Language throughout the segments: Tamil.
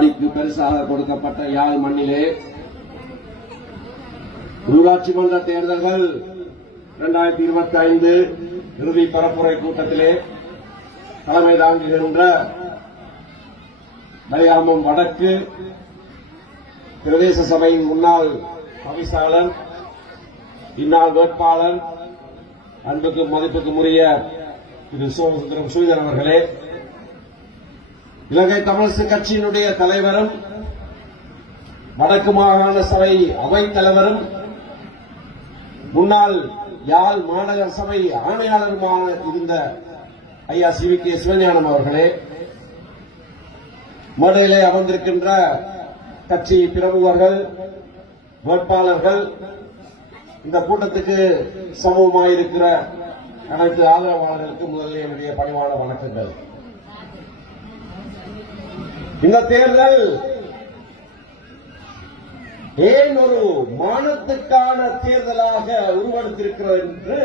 அம்பாடிக்கு பரிசாக கொடுக்கப்பட்ட யாழ் மண்ணிலே உள்ளாட்சி மன்ற தேர்தல்கள் 2025 இறுதி பரப்புரை கூட்டத்திலே தலைமை தாங்குகின்ற மலையாளம் வடக்கு பிரதேச சபையின் முன்னாள் தவிசாளர் இந்நாள் வேட்பாளர் அன்புக்கும் மதிப்புக்கும் உரிய திரு சோமசுந்தரம் சுரீதரன் அவர்களே, இலங்கை தமிழரசு கட்சியினுடைய தலைவரும் வடக்கு மாகாண சபை அவைத் தலைவரும் முன்னாள் யாழ் மாநகர சபை ஆணையாளருமான இருந்த ஐயா சி.வி.கே. சிவஞானம் அவர்களே, மேடையிலே அமர்ந்திருக்கின்ற கட்சி பிரமுகர்கள், வேட்பாளர்கள், இந்த கூட்டத்துக்கு சமூகமாயிருக்கிற அனைத்து ஆதரவாளர்களுக்கு முதலில் என்னுடைய பணிவான வணக்கங்கள். இந்த தேர்தல் ஏன் ஒரு மானத்துக்கான தேர்தலாக உருவெடுத்திருக்கிறது என்று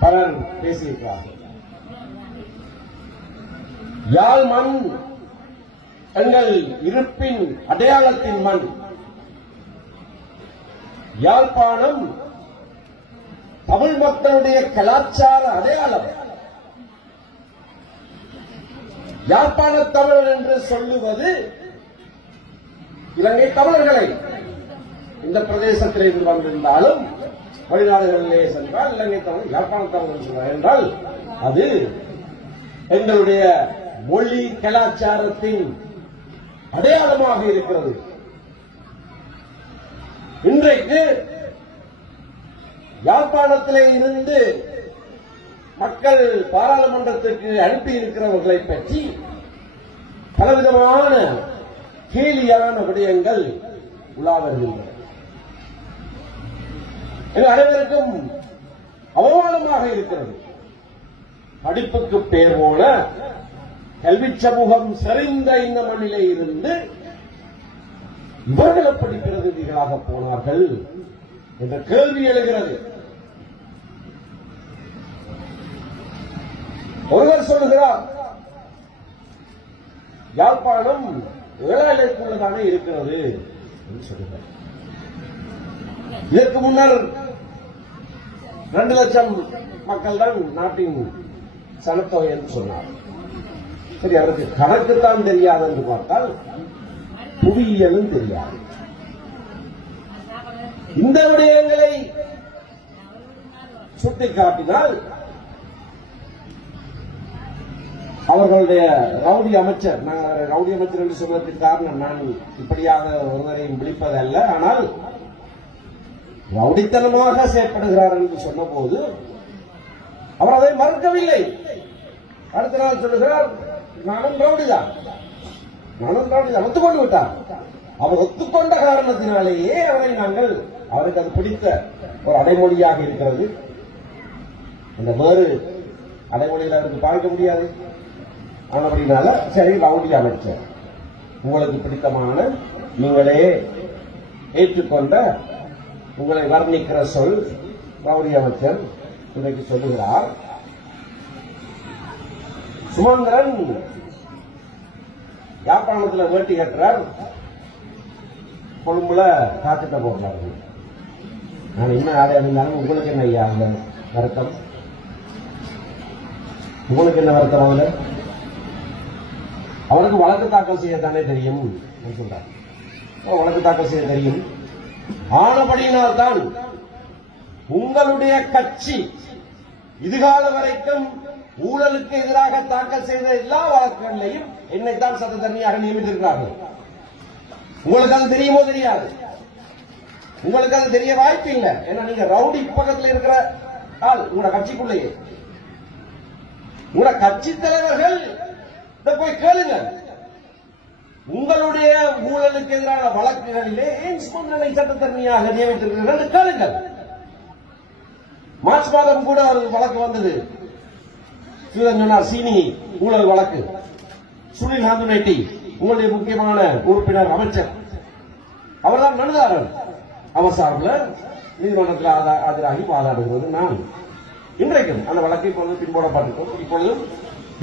பலர் பேசியிருக்கிறார்கள். யாழ் மண் எங்கள் இருப்பின் அடையாளத்தின் மண். யாழ்ப்பாணம் தமிழ் மக்களுடைய கலாச்சார அடையாளம். யாழ்ப்பாண தமிழர் என்று சொல்லுவது இலங்கை தமிழர்களை இந்த பிரதேசத்திலே வந்திருந்தாலும் வெளிநாடுகளிலே சென்றால் இலங்கை தமிழர் யாழ்ப்பாண தமிழர் சொல்றார் என்றால் அது எங்களுடைய மொழி கலாச்சாரத்தின் அடையாளமாக இருக்கிறது. இன்றைக்கு யாழ்ப்பாணத்திலே இருந்து மக்கள் பாராளுமன்றத்திற்கு அனுப்பியிருக்கிறவர்களை பற்றி பலவிதமான கேலியான விடயங்கள் உலா வருகின்றன. அனைவருக்கும் அவமானமாக இருக்கிறது. படிப்புக்கு பேர் போல கல்வி சமூகம் சரிந்த இந்த மண்ணிலே இருந்து இவர்கள் எப்படி பிரதிநிதிகளாக போனார்கள் என்ற கேள்வி எழுகிறது. ஒருவர் சொல்லுகிறார், யாழ்ப்பாணம் ஏழாயிரத்துள்ளதானே இருக்கிறது என்று சொல்லுகிறார். இதற்கு முன்னர் 2 லட்சம் மக்கள் தான் நாட்டின் சனத்தொகை என்று சொன்னார். சரி, அவருக்கு கணக்குத்தான் தெரியாது என்று பார்த்தால் புவியியலும் தெரியாது. இந்த விடயங்களை சுட்டிக்காட்டினால் அவர்களுடைய ரவுடி அமைச்சர், நான் ரவுடி அமைச்சர் என்று சொன்னதற்கு காரணம் நான் இப்படியாக ஒருவரையும் விழிப்பதல்ல, ஆனால் ரவுடித்தனமாக செயற்படுகிறார் என்று சொன்னபோது அவர் அதை மறுக்கவில்லை. அடுத்த நாள் சொல்லுகிறார், நானும் ரவுடிதான், ஒத்துக்கொண்டு விட்டார். அவர் ஒத்துக்கொண்ட காரணத்தினாலேயே அவரை நாங்கள் அவருக்கு அது பிடித்த ஒரு அடைமொழியாக இருக்கிறது. அந்த வேறு அடைமொழியில் அவருக்கு பார்க்க முடியாது. ஆனபடினால சரி, ரவுடி அமைச்சர், உங்களுக்கு பிடித்தமான நீங்களே ஏற்றுக்கொண்ட உங்களை வர்ணிக்கிற சொல் ரவுடி அமைச்சர் இன்றைக்கு சொல்லுகிறார். சுமந்திரன் யாழ்ப்பாணத்தில் வேட்டி கட்டுறார், கொழும்புல காத்துட்ட போடுறாரு. நான் இன்னும் ஆடையா இருந்தாலும் உங்களுக்கு என்ன ஐயா அந்த வருத்தம்? உங்களுக்கு என்ன வருத்தம்? அவரு அவருக்கு வழக்கு தாக்கல் செய்யத்தானே தெரியும் சொல்றார். வழக்கு தாக்கல் செய்ய தெரியும். ஆனபடியினால்தான் உங்களுடைய கட்சி இதுகால வரைக்கும் ஊழலுக்கு எதிராக தாக்கல் செய்த எல்லா வழக்குகளையும் என்னைத்தான் சட்டத்தரணியாக நியமித்திருக்கிறார்கள். உங்களுக்கு அது தெரியுமோ தெரியாது. உங்களுக்கு அது தெரிய வாய்ப்பு இல்லை. ஏன்னா நீங்க ரவுடி பக்கத்தில் இருக்கிற ஆள் உங்களோட கட்சிக்குள்ளேயே. உங்களோட கட்சி தலைவர்கள் போய் கேளுங்க, உங்களுடைய ஊழலுக்கு எதிரான வழக்குகளிலே ஏன் சுமந்திரனை சட்டத்தரணியாக நியமித்திருக்கிறார்கள் கேளுங்கள். மார்ச் மாதம் கூட ஒரு வழக்கு வந்தது. சீனி ஊழல் வழக்கு. சுனில் ஹாந்துனேட்டி உங்களுடைய முக்கியமான உறுப்பினர் அமைச்சர், அவர்தான் மனுதாரர். அவர் சார்பில் நீதிமன்றத்தில் ஆஜராகி வாதாடுகிறது நான். இன்றைக்கும் அந்த வழக்கை பின்போடப்பட்டிருக்கோம்.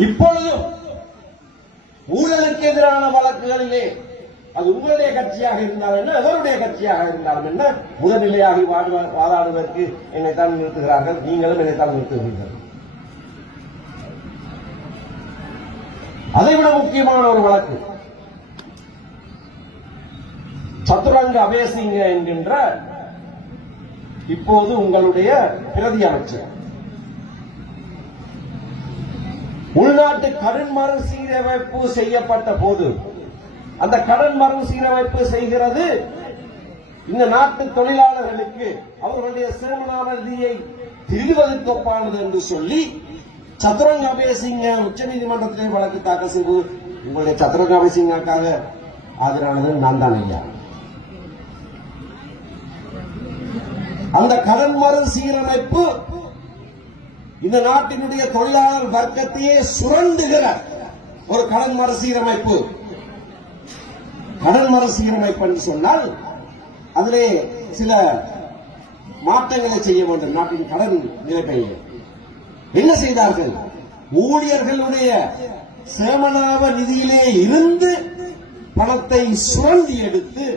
இப்பொழுதும் ஊழலுக்கு எதிரான வழக்குகளிலே அது உங்களுடைய கட்சியாக இருந்தாலும் என்ன, எவருடைய கட்சியாக இருந்தாலும் என்ன, முதல்நிலையாகி வாதாடுவதற்கு என்னைத்தான் நிறுத்துகிறார்கள். நீங்களும் என்னைத்தான் நிறுத்துகிறீர்கள். அதைவிட முக்கியமான ஒரு வழக்கு சதுரங்க அபேசிங்க என்கின்ற இப்போது உங்களுடைய பிரதி அமைச்சர் உள்நாட்டு கடன் மறுசீரமைப்பு செய்யப்பட்ட போது அந்த கடன் மறுசீரமைப்பு செய்கிறது இந்த நாட்டு தொழிலாளர்களுக்கு அவர்களுடைய சேமநாம நிதியை திருடுவதற்கு ஒப்பானது என்று சொல்லி சதுரங்க அபேசிங்க உச்சநீதிமன்றத்திலே வழக்கு தாக்கல் செய்து உங்களுடைய சதுரங்க அபேசிங்காக ஆஜரானது நான் தான் ஐயா. அந்த கடன் மறுசீரமைப்பு இந்த நாட்டினுடைய தொழிலாளர் வர்க்கத்தையே சுரண்டுகிற ஒரு கடன் மறுசீரமைப்பு. கடன் மறுசீரமைப்பு என்று சொன்னால் அதிலே சில மாற்றங்களை செய்ய வேண்டும். நாட்டின் கடன் நிலைப்பை என்ன செய்தார்கள்? ஊழியர்களுடைய சேமநாம நிதியிலே இருந்து பணத்தை சுரண்டி எடுத்து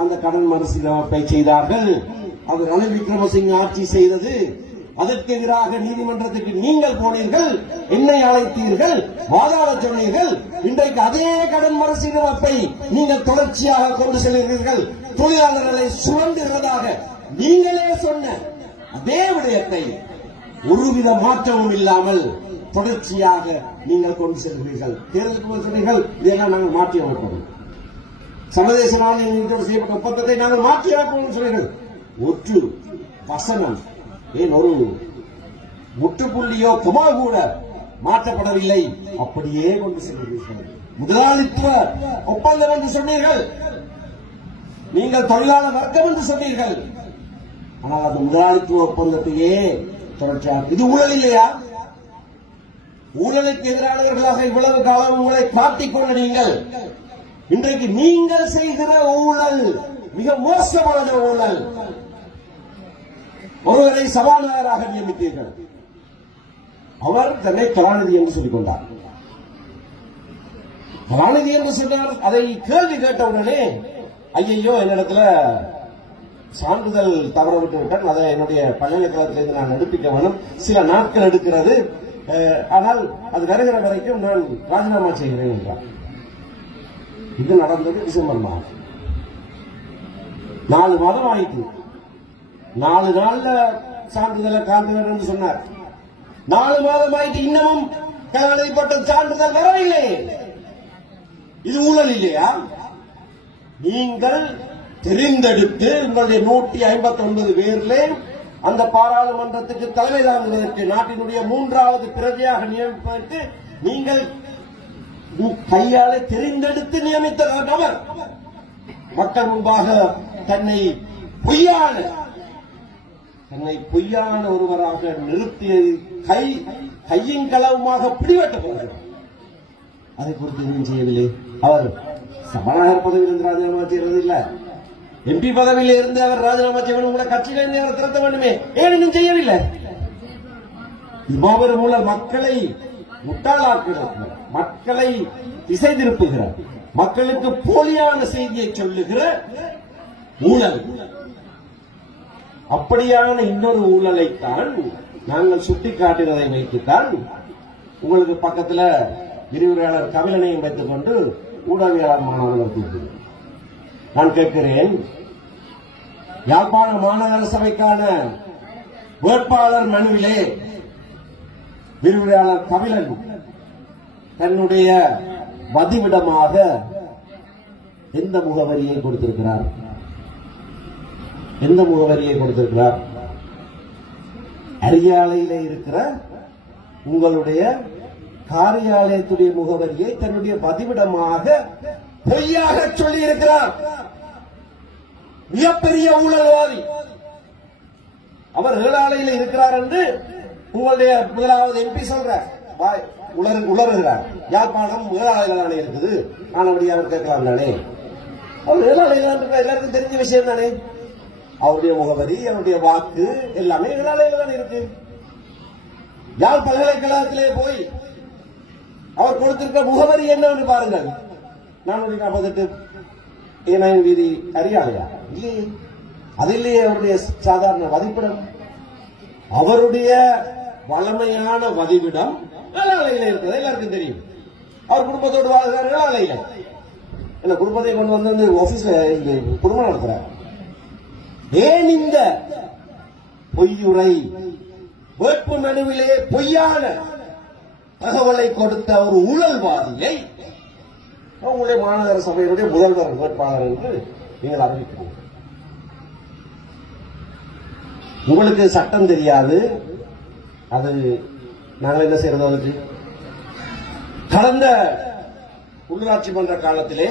அந்த கடன் மறுசீரமைப்பை செய்தார்கள். அது ரணில் விக்ரமசிங்க ஆட்சி செய்தது. அதற்கு எதிராக நீதிமன்றத்துக்கு நீங்கள் போனீர்கள், என்னை அழைத்தீர்கள், வாதாட சொன்னீர்கள். இன்றைக்கு அதே கடன் மறுசீரமைப்பை நீங்கள் தொடர்ச்சியாக கொண்டு செல்கிறீர்கள். தொழிலாளர்களை சுரண்டுகிறதாக நீங்களே சொன்ன அதே விடயத்தை ஒருவித மாற்றமும் இல்லாமல் தொடர்ச்சியாக நீங்கள் கொண்டு செல்கிறீர்கள். தேர்தலுக்கு சொன்னீர்கள், இதெல்லாம் நாங்கள் மாற்றி அமைப்போம். சர்வதேச நாணயத்தோடு செய்யப்பட்ட ஒப்பந்தத்தை நாங்கள் மாற்றி அமைப்போம் சொன்னீர்கள். ஒற்று வசனம், ஏன் ஒரு முற்றுப்புள்ளியோ குமா கூட மாற்றப்படவில்லை. அப்படியே கொண்டு செல்கிறீர்கள். முதலாளித்துவ ஒப்பந்தம் என்று சொன்னீர்கள், நீங்கள் தொழிலாளர் வர்க்கம் என்று சொன்னீர்கள். ஆனால் அது முதலாளித்துவ ஒப்பந்தத்தையே தொடர்ச்சியாக. இது ஊழல் இல்லையா? ஊழலுக்கு எதிரானவர்களாக இவ்வளவு காலம் உங்களை காட்டிக்கொண்ட நீங்கள் இன்றைக்கு நீங்கள் செய்கிற ஊழல் மிக மோசமான ஊழல். ஒருவரை சபாநாயகராக நியமித்தீர்கள். அவர் தன்னை கலாநிதி என்று சொல்லிக் கொண்டார். கலாநிதி என்று சொன்னார். அதை கேள்வி கேட்டவுடனே ஐயோ என்னிடத்துல சான்றிதழ் தவற விட்டு விட்டால் அதை என்னுடைய பல்கலைக்கழகத்திலிருந்து நான் எடுப்பிக்க வேணும். சில நாட்கள் எடுக்கிறது. ஆனால் அது வருகிற வரைக்கும் நான் ராஜினாமா செய்கிறேன் என்றார். இது நடந்தது டிசம்பர் மாதம். 4 மாதம் ஆயிற்று. 4 நாள்ல சான்றிதழை காண்பவர் என்று சொன்னார். 4 மாதம் ஆயிட்டு இன்னமும் கலாநிதி பட்ட சான்றிதழ் வரவில்லை. இது ஊழல் இல்லையா? நீங்கள் தெரிந்தெடுத்து உங்களுடைய 159 பேரிலே அந்த பாராளுமன்றத்துக்கு தலைமை தாங்குவதற்கு நாட்டினுடைய 3வது பிரஜையாக நியமிப்பதற்கு நீங்கள் கையாலே தெரிந்தெடுத்து நியமித்த நபர் மக்கள் முன்பாக தன்னை பொய்யான ஒருவராக நிறுத்தியது கையின் களவுமாக பிடிபட்டவர். அதை குறித்து எதுவும் செய்யவில்லை. அவர் சபாநாயகர் பதவியிலிருந்து ராஜினாமா செய்யறது இல்ல, எம்பி பதவியில் இருந்து அவர் ராஜினாமா செய்ய வேண்டும். உங்களை கட்சியிலிருந்து அவர் திரட்ட வேண்டுமே, ஏன் இன்னும் செய்யவில்லை? இவ்வாறு மூலம் மக்களை முட்டாளாக்குகிறார், மக்களை திசை திருப்புகிறார், மக்களுக்கு போலியான செய்தியை சொல்லுகிற ஊழல். அப்படியான இன்னொரு ஊழலைத்தான் நாங்கள் சுட்டிக்காட்டுவதை வைத்துத்தான் உங்களுக்கு பக்கத்தில் விரிவுரையாளர் கபிலனையும் வைத்துக் கொண்டு ஊடகவியலாளர் மாநாடு நடத்தியிருக்கிறேன். நான் கேட்கிறேன், யாழ்ப்பாண மாநகர சபைக்கான வேட்பாளர் மனுவிலே விரிவுரையாளர் கபிலன் தன்னுடைய வதிவிடமாக எந்த முகவரியை கொடுத்திருக்கிறார்? எந்த முகவரியை கொடுத்திருக்கிறார்? அரியாலையிலே இருக்கிற உங்களுடைய காரியாலயத்துடைய முகவரியை தன்னுடைய பதிவிடமாக பொய்யாக சொல்லி இருக்கிறார். மிகப்பெரிய ஊழல்வாதி அவர் ஏழாலையில் இருக்கிறார் என்று உங்களுடைய முதலாவது எம்பி சொல்றார், உளறுகிறார். யாழ்ப்பாணம் ஏழாலையில் தானே இருக்குது, நான் அப்படி அவர் கேட்கலாம் தானே? அவர் ஏழாலையில் எல்லாருக்கும் தெரிஞ்ச விஷயம் தானே. அவருடைய முகவரி, அவருடைய வாக்கு எல்லாமே ஏழாலையில் தான் இருக்கு. யாழ் பல்கலைக்கழகத்திலே போய் அவர் கொடுத்திருக்க முகவரி என்னன்னு பாருங்கள். 448 ஏனாயின் வீதி அறியாதையா? இல்லையே, அது இல்லையே அவருடைய சாதாரண வதிப்பிடம். அவருடைய வளமையான வதிவிடம் வேளாளையில இருக்கிறது எல்லாருக்கும் தெரியும். அவர் குடும்பத்தோடு வாழ்கிறார் வேளாளையில. என்ன குடும்பத்தை கொண்டு வந்து ஆபீஸ்ல குடும்பம் நடத்துறார். ஏன் இந்த பொய்யுரை வேட்பு மனுவிலே பொய்யான தகவலை கொடுத்த ஒரு ஊழல்வாதியை உங்களுடைய மாநகர சபையினுடைய முதல்வர் வேட்பாளர் என்று நீங்கள் அறிவிக்கிறீர்கள். உங்களுக்கு சட்டம் தெரியாது, அது நாங்கள் என்ன செய்யறது? அதுக்கு கடந்த உள்ளாட்சி மன்ற காலத்திலே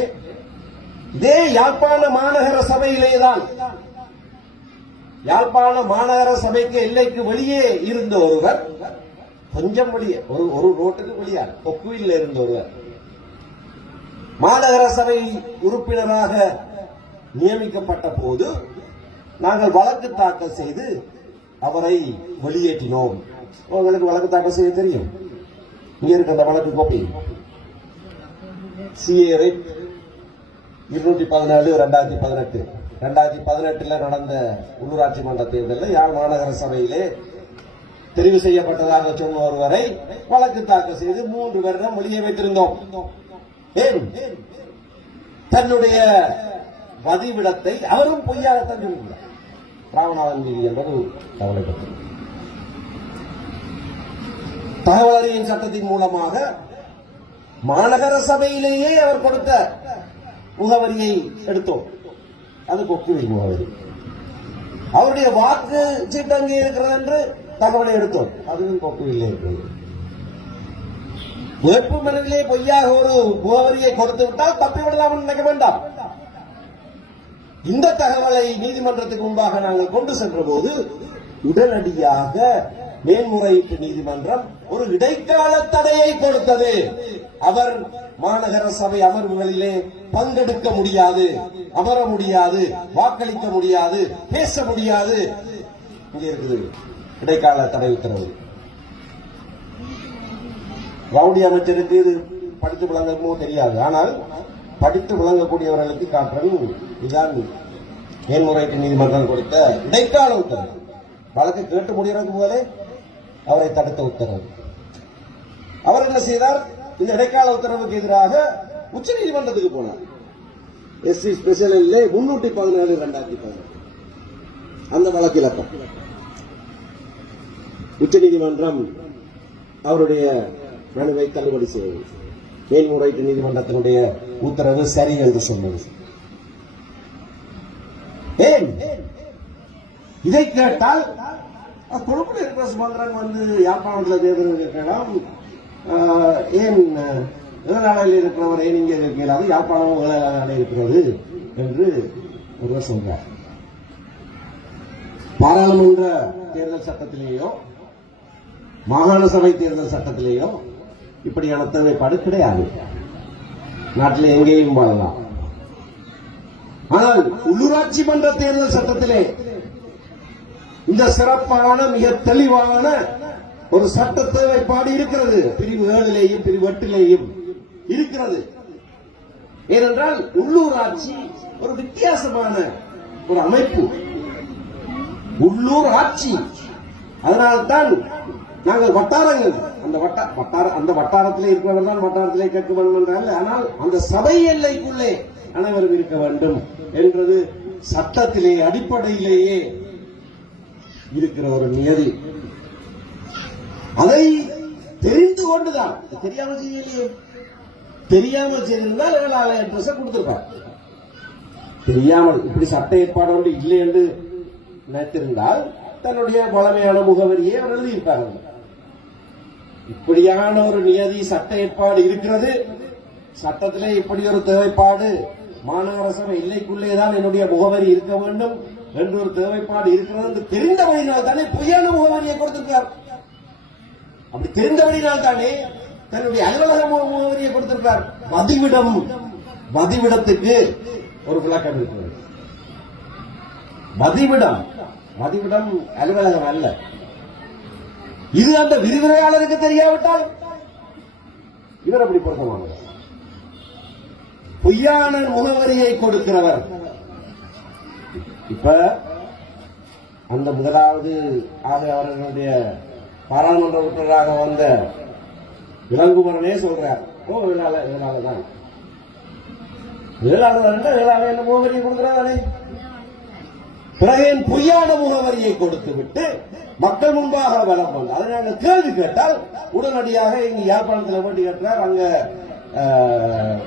இதே யாழ்ப்பாண மாநகர சபையிலேதான், யாழ்ப்பாண மாநகர சபைக்கு எல்லைக்கு வெளியே இருந்த ஒருவர், கொஞ்சம் வெளியே ஒரு ரோட்டுக்கு வெளியே கொக்குவில் இருந்த ஒருவர் மாநகர சபை உறுப்பினராக நியமிக்கப்பட்ட போது நாங்கள் வழக்கு தாக்கல் செய்து அவரை வெளியேற்றினோம். உங்களுக்கு வழக்கு தாக்கல் செய்ய தெரியும். இங்க இருக்க அந்த வழக்கு கோப்பி CA 214/2018 2018 நடந்த உள்ளூராட்சி மன்ற தேர்தலில் யாழ் மாநகர சபையிலே தெரிவு செய்யப்பட்டதாக சொன்ன ஒருவரை வழக்கு தாக்கல் செய்து 3 வருடம் வெளியே வைத்திருந்தோம். ஏன்? தன்னுடைய வதிவிடத்தை அவரும் பொய்யாகத்தான் சொல்லுகிறார். ராமநாதன் வீதி என்பது கவலைப்பட்டது. தகவல் அறியும் சட்டத்தின் மூலமாக மாநகர சபையிலேயே அவர் கொடுத்த முகவரியை எடுத்தோம். அது கொக்குவில் முகவரி. அவருடைய வாக்கு சீட்டு அங்கே இருக்கிறது என்று தகவலை எடுத்தோம். அதுவும் கொக்குவிலே இருக்கிறது. வேட்பு மனுவிலே பொய்யாக ஒரு முகவரியை கொடுத்து விட்டால் தப்பிவிடலாம் நினைக்க வேண்டாம். இந்த தகவலை நீதிமன்றத்துக்கு முன்பாக நாங்கள் கொண்டு சென்ற போது உடனடியாக மேல்முறையீட்டு நீதிமன்றம் ஒரு இடைக்கால தடையை கொடுத்தது. அவர் மாநகர சபை அமர்வுகளிலே பங்கெடுக்க முடியாது, அமர முடியாது, வாக்களிக்க முடியாது, பேச முடியாது. இங்கே இருக்குது இடைக்கால தடை உத்தரவு. ரவுடி அமைச்சருக்கு இது படித்து விளங்கமோ தெரியாது. ஆனால் படித்து விளங்கக்கூடியவர்களுக்கு காட்டுறன் இதுதான் மேல்முறையீட்டு நீதிமன்றம் கொடுத்த இடைக்கால உத்தரவு. வழக்கு கேட்டு முடிகிறதுக்கு முதலே அவரை தடுத்த உத்தரவு. அவர் என்ன செய்தார்? இந்த இடைக்கால உத்தரவுக்கு எதிராக உச்ச நீதிமன்றத்துக்கு போனார். SC ஸ்பெஷல் 317/2018 அந்த வழக்கு இலக்கம். உச்ச நீதிமன்றம் அவருடைய மனுவை தள்ளுபடி செய்தது. மேல்முறையீட்டு நீதிமன்றத்தினுடைய உத்தரவு சரி என்று சொன்னது. ஏன் இதை கேட்டால் கொழும்புல இருக்கிற சுமந்திரன் வந்து யாழ்ப்பாணத்தில் தேர்தல் கேட்கலாம். ஏன் ஏழாளையில் இருக்கிறவர் ஏன் இங்கே கேட்கலாது? யாழ்ப்பாணமும் ஏழாள இருக்கிறது என்று ஒருவர் சொல்றார். பாராளுமன்ற தேர்தல் சட்டத்திலேயோ மாகாண சபை தேர்தல் சட்டத்திலேயோ இப்படியான தேவைப்பாடு கிடையாது. நாட்டில் எங்கேயும் வாழலாம். ஆனால் உள்ளூராட்சி மன்ற தேர்தல் சட்டத்திலே இந்த சிறப்பான மிக தெளிவான ஒரு சட்ட தேவைப்பாடு இருக்கிறது. பிரிவு 7லேயும் பிரிவு 8லேயும் இருக்கிறது. ஏனென்றால் உள்ளூராட்சி ஒரு வித்தியாசமான ஒரு அமைப்பு, உள்ளூர் ஆட்சி. அதனால்தான் நாங்கள் வட்டாரங்கள் அந்த வட்டாரத்திலே இருக்கிறவர் தான் வட்டாரத்திலே கேட்க வேண்டும் என்றால், ஆனால் அந்த சபை எல்லைக்குள்ளே அனைவரும் இருக்க வேண்டும் என்றது சட்டத்திலே அடிப்படையிலேயே இருக்கிற ஒரு நியதி. அதை தெரிந்து கொண்டுதான், தெரியாமல் செய்யலையே. தெரியாமல் செய்திருந்தால் ஏழாள அட்ரஸ் கொடுத்திருப்பார். தெரியாமல் இப்படி சட்ட ஏற்பாடு ஒன்று இல்லை என்று நினைத்திருந்தால் தன்னுடைய பழமையான முகவரியை அவர் எழுதியிருப்பார்கள். இப்படியான ஒரு நியதி சட்ட ஏற்பாடு இருக்கிறது. சட்டத்திலே இப்படி ஒரு தேவைப்பாடு மாநகர சபை எல்லைக்குள்ளேதான் என்னுடைய முகவரி இருக்க வேண்டும் என்று ஒரு தேவைப்பாடு இருக்கிறது என்று தெரிந்தபடினால் தானே பொய்யான முகவரியை கொடுத்திருக்கிறார். அப்படி தெரிந்தபடினால் தானே தன்னுடைய அலுவலக முகவரியை கொடுத்திருக்கிறார். வதிவிடத்துக்கு ஒரு விளக்கம் இருக்கிறது. வதிவிடம் அலுவலகம் அல்ல. இது அந்த விரிவுரையாளருக்கு தெரியாவிட்டால் இவர் அப்படி பொருத்தமானவர். பொய்யான முகவரியை கொடுக்கிறவர். இப்ப அந்த முதலாவது ஆக அவர்களுடைய பாராளுமன்ற உறுப்பினராக வந்த இளங்குமரனே சொல்றார், இதனாலதான் என்ன முகவரியை கொடுக்கிறாரே. பிறகு என் பொய்யான முகவரியை கொடுத்து விட்டு மக்கள் முன்பாக வலம் வந்து அதை நாங்கள் கேள்வி கேட்டால் உடனடியாக இங்கு யாழ்ப்பாணத்தில் வேண்டி கேட்டார், அங்க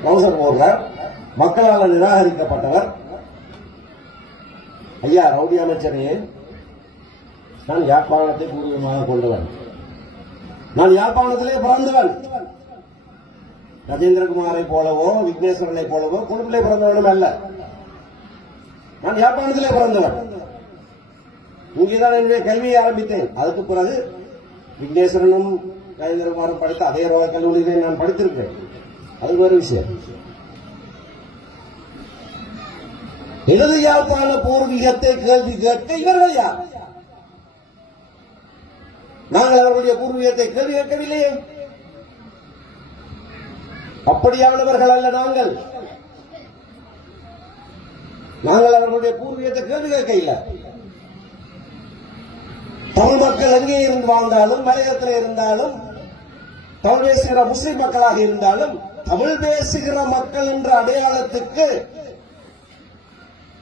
கவுன்சர் போடுறார், மக்களால் நிராகரிக்கப்பட்டவர். ஐயா ரவுடி அமைச்சரே, நான் யாழ்ப்பாணத்தை பூர்வமாக கொண்டவன், நான் யாழ்ப்பாணத்திலே பிறந்தவன். ராஜேந்திரகுமாரை போலவோ விக்னேஸ்வரனை போலவோ குடும்பிலே பிறந்தவனும் அல்ல, நான் யாழ்ப்பாணத்திலே பிறந்தவன். இங்கேதான் என்னுடைய கல்வியை ஆரம்பித்தேன். அதுக்கு பிறகு விக்னேஸ்வரனும் ராஜேந்திரகுமாரும் படித்த அதே கல்லூரியிலே நான் படித்திருக்கிறேன். அது ஒரு விஷயம். எனது யாழ்ப்பாண பூர்வீகத்தை கேள்வி கேட்க இவர்கள் யார்? நாங்கள் அவர்களுடைய பூர்வீகத்தை கேள்வி கேட்கவில்லையே. அப்படியானவர்கள் அல்ல நாங்கள். நாங்கள் அவர்களுடைய பூர்வீகத்தை கேள்வி கேட்க இல்லை. தமிழ் மக்கள் எங்கே இருந்து வாழ்ந்தாலும், மலையத்தில் இருந்தாலும், தமிழ் பேசுகிற முஸ்லிம் மக்களாக இருந்தாலும், தமிழ் பேசுகிற மக்கள் என்ற அடையாளத்துக்கு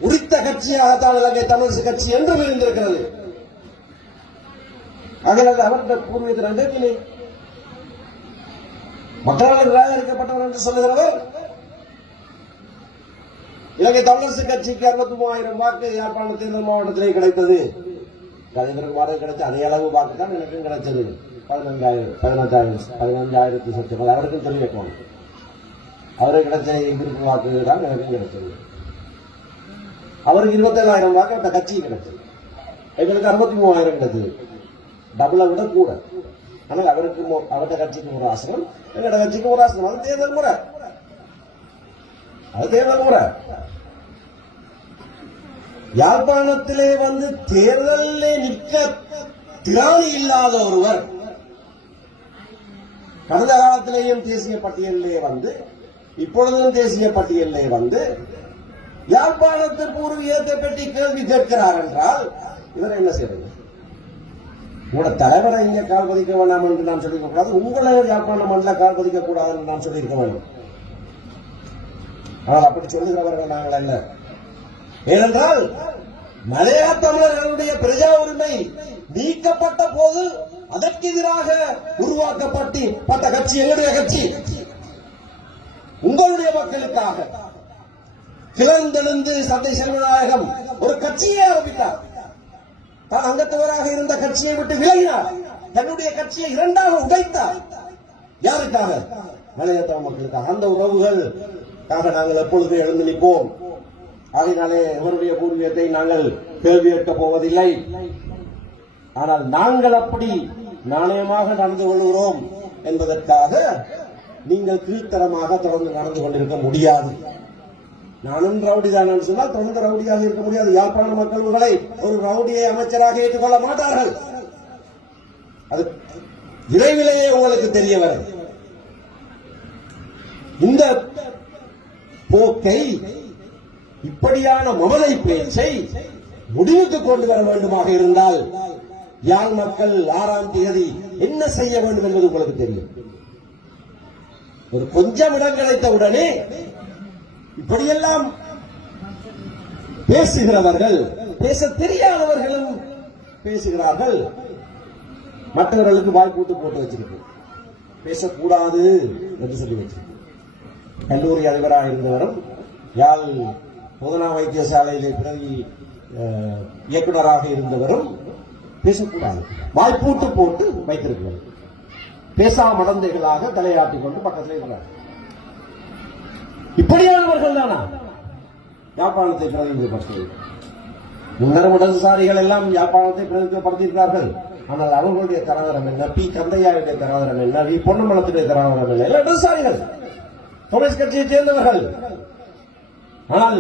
உரித்த கட்சியாகத்தான் இலங்கை தமிழ் கட்சி என்றும் இருந்திருக்கிறது. அதில் அவருடைய பூர்வீகத்தில் மக்களால் நிராகரிக்கப்பட்டவர் என்று சொல்லுகிறவர் இலங்கை தமிழரசு கட்சிக்கு 63,000 வாக்கு யாழ்ப்பாண தேர்தல் மாவட்டத்திலே கிடைத்தது. கலைஞருக்கு கிடைச்ச அதே அளவு வாக்கு தான் எனக்கும் கிடைச்சது. 15,000 சொச்சங்கள் அவருக்கும் தெரிவிக்கணும். அவருக்கு கிடைச்ச எதிர்ப்பு வாக்கு தான் எனக்கும் கிடைச்சது. அவருக்கு 27,000 வாக்கு அந்த கட்சிக்கு கிடைச்சது. எங்களுக்கு 63,000 கிடைச்சது. டபுளை விட கூட. ஆனால் அவருக்கு அவருடைய கட்சிக்கு ஒரு ஆசனம், எங்களோட கட்சிக்கு ஒரு ஆசனம். அது தேர்தல் முறை. அது தேர்தல் முறை. யாழ்ப்பாணத்திலே வந்து தேர்தலிலே நிற்க திராணி இல்லாத ஒருவர் கடந்த காலத்திலேயும் தேசிய பட்டியலிலே வந்து, இப்பொழுதும் தேசிய பட்டியலிலே வந்து யாழ்ப்பாணத்தின் பூர்வீகத்தை பற்றி கேள்வி கேட்கிறார் என்றால் இவர் என்ன செய்வது? உங்களோட தலைவரை இங்கே கால் பதிக்க வேண்டாம் என்று நான் சொல்லிக்க கூடாது, உங்களை யாழ்ப்பாண மண்ணில் கால் பதிக்க கூடாது என்று நான் சொல்லியிருக்க வேண்டும். ஆனால் அப்படி சொல்லுகிறவர்கள் நாங்கள் அல்ல. ஏனென்றால் மலையாள தமிழர்களுடைய பிரஜா உரிமை நீக்கப்பட்ட போது அதற்கு எதிராக உருவாக்கப்பட்ட கட்சி எங்களுடைய கட்சி. உங்களுடைய மக்களுக்காக கிளர்ந்தெழுந்து சந்தை செல்வநாயகம் ஒரு கட்சியை ஆரம்பித்தார். தான் அங்கத்தவராக இருந்த கட்சியை விட்டு விலகினார். தன்னுடைய கட்சியை இரண்டாக உடைத்தார். யாருக்காக? மலையாள தமிழ் மக்களுக்காக. அந்த உறவுகளுக்காக நாங்கள் எப்பொழுது எழுந்து நிற்போம். ஆகினாலே இவருடைய பூர்வீகத்தை நாங்கள் கேள்வி கேட்கப் போவதில்லை. ஆனால் நாங்கள் அப்படி நாணயமாக நடந்து கொள்கிறோம் என்பதற்காக நீங்கள் கீழ்த்தரமாக தொடர்ந்து நடந்து கொண்டிருக்க முடியாது. நானும் ரவுடி தான் சொன்னால் தொடர்ந்து ரவுடியாக இருக்க முடியாது. யாழ்ப்பாண மக்கள் உங்களை ஒரு ரவுடியை அமைச்சராக ஏற்றுக்கொள்ள மாட்டார்கள். அது விரைவிலேயே உங்களுக்கு தெரிய வரும். இந்த போக்கை, இப்படியான மமதை பேச்சை முடிவுக்கு கொண்டு வர வேண்டுமாக இருந்தால் யாழ் மக்கள் 6ஆம் தேதி என்ன செய்ய வேண்டும் என்பது உங்களுக்கு தெரியும். ஒரு கொஞ்சம் இடம் கிடைத்தவுடனே இப்படியெல்லாம் பேசுகிறவர்கள், பேச தெரியாதவர்களும் பேசுகிறார்கள். மற்றவர்களுக்கு வாய்ப்பூட்டு போட்டு வச்சிருக்கு, பேசக்கூடாது என்று சொல்லி வச்சிருக்கு. கல்லூரி அதிபராக இருந்தவரும் யாழ் போதனா வைத்தியசாலையிலே பிரதி இயக்குநராக இருந்தவரும் பேசக்கூடாது வாய்ப்பூட்டு போட்டு வைத்திருக்கிறார். பேசா மடந்தைகளாக தலையாட்டிக் கொண்டு பக்கத்தில் இருக்கிறார். இப்படியானவர்கள் தானா யாழ்ப்பாணத்தை பிரதிநிதிப்படுத்துவது? முன்னரும் இடதுசாரிகள் எல்லாம் யாழ்ப்பாணத்தை பிரதிநிதிப்படுத்தியிருக்கிறார்கள். ஆனால் அவர்களுடைய தராதரம் என்ன? பி கந்தையாவுடைய தராதரம் என்ன? வி பொன்னம்பலத்துடைய தராதரம் என்ன? எல்லாம் இடதுசாரிகள், கம்யூனிஸ்ட் கட்சியைச் சேர்ந்தவர்கள். ஆனால்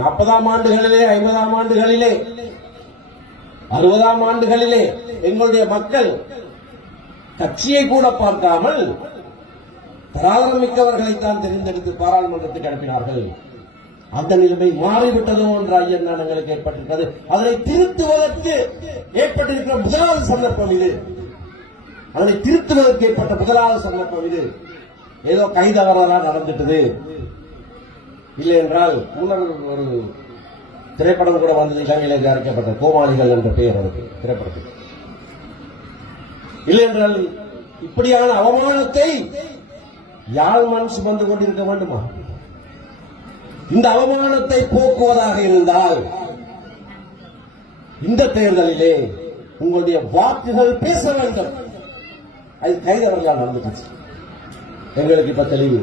40ஆம் ஆண்டுகளிலே, 50ஆம் ஆண்டுகளிலே, 60ஆம் ஆண்டுகளிலே எங்களுடைய மக்கள் கட்சியை கூட பார்க்காமல் தராதரமிக்கவர்களைத்தான் தெரிந்தெடுத்து பாராளுமன்றத்துக்கு அனுப்பினார்கள். அந்த நிலைமை மாறிவிட்டதோ என்ற ஐயம் தான் எங்களுக்கு ஏற்பட்டிருக்கிறது. அதனை திருத்துவதற்கு ஏற்பட்டிருக்கிற முதலாவது சந்தர்ப்பம் இது. அதனை திருத்துவதற்கு ஏற்பட்ட முதலாவது சந்தர்ப்பம் இது. ஏதோ கைதவறலாம் நடந்துட்டது இல்லை என்றால், முன்னர் ஒரு திரைப்படம் கூட வந்தது, இலங்கையிலே தயாரிக்கப்பட்ட கோமாளிகள் என்ற பெயர் அதுக்கு திரைப்படத்துக்கு. இல்லை என்றால் இப்படியான அவமானத்தை யாழ் மண் சுமந்து கொண்டிருக்க வேண்டுமா? இந்த அவமானத்தை போக்குவதாக இருந்தால் இந்த தேர்தலிலே உங்களுடைய வாக்குகள் பேச வேண்டும். அது கைதவர்களால் நடந்துச்சு. எங்களுக்கு இப்ப தெளிவு,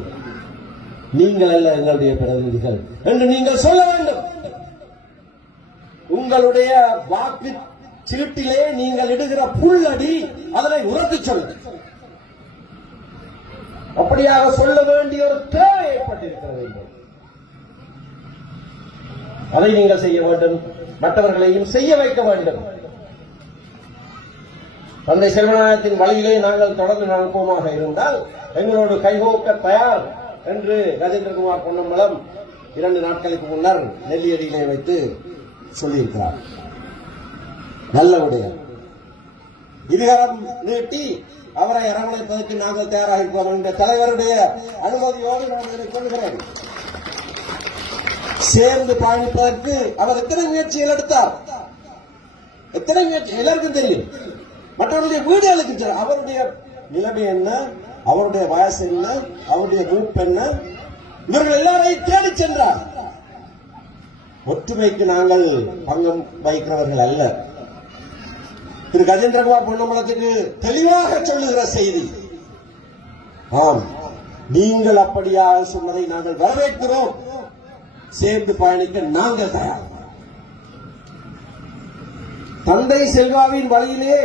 நீங்கள் அல்ல எங்களுடைய பிரதிநிதிகள் என்று நீங்கள் சொல்ல வேண்டும். உங்களுடைய வாக்கு சீட்டிலே நீங்கள் இடுகிற புல்லடி அதனை உரத்து சொல்லுங்கள். அப்படியாக சொல்ல வேண்டிய ஒரு தேவை ஏற்பட்டிருக்கிறது. அதை நீங்கள் செய்ய வேண்டும், மற்றவர்களையும் செய்ய வைக்க வேண்டும். தந்தை செல்வநாயகத்தின் வழியிலே நாங்கள் தொடர்ந்து நடப்போமாக இருந்தால் எங்களோடு கைகோக்க தயார் என்று கஜேந்திரகுமார் பொன்னம்பலம் 2 நாட்களுக்கு முன்னர் நெல்லியடியிலே வைத்து சொல்லியிருக்கிறார். நல்ல விடயம். இதுகாரம் நீட்டி அவரை அரவணைப்பதற்கு நாங்கள் தயாராக இருக்கிறோம் என்ற தலைவருடைய அனுமதியோடு நான் இதை சொல்கிறேன். சேர்ந்து பயணிப்பதற்கு அவர் எத்தனை முயற்சிகள் எடுத்தார், எத்தனை முயற்சி எல்லாருக்கும் தெரியும். மற்றவருடைய வீடுகளுக்கு தெரியும். அவருடைய நிலைமை என்ன, அவருடைய வயசு என்ன, அவருடைய மூப்பு என்ன, இவர்கள் எல்லாரையும் தேடி சென்றார். ஒற்றுமைக்கு நாங்கள் பங்கம் வகிக்கிறவர்கள் அல்ல. திரு கஜேந்திரகுமார் பொன்னம்பலத்துக்கு தெளிவாக சொல்லுகிற செய்தி, ஆம், நீங்கள் அப்படியாக சொன்னதை நாங்கள் வரவேற்கிறோம். சேர்ந்து பயணிக்க நாங்கள் தயார். தந்தை செல்வாவின் வழியிலே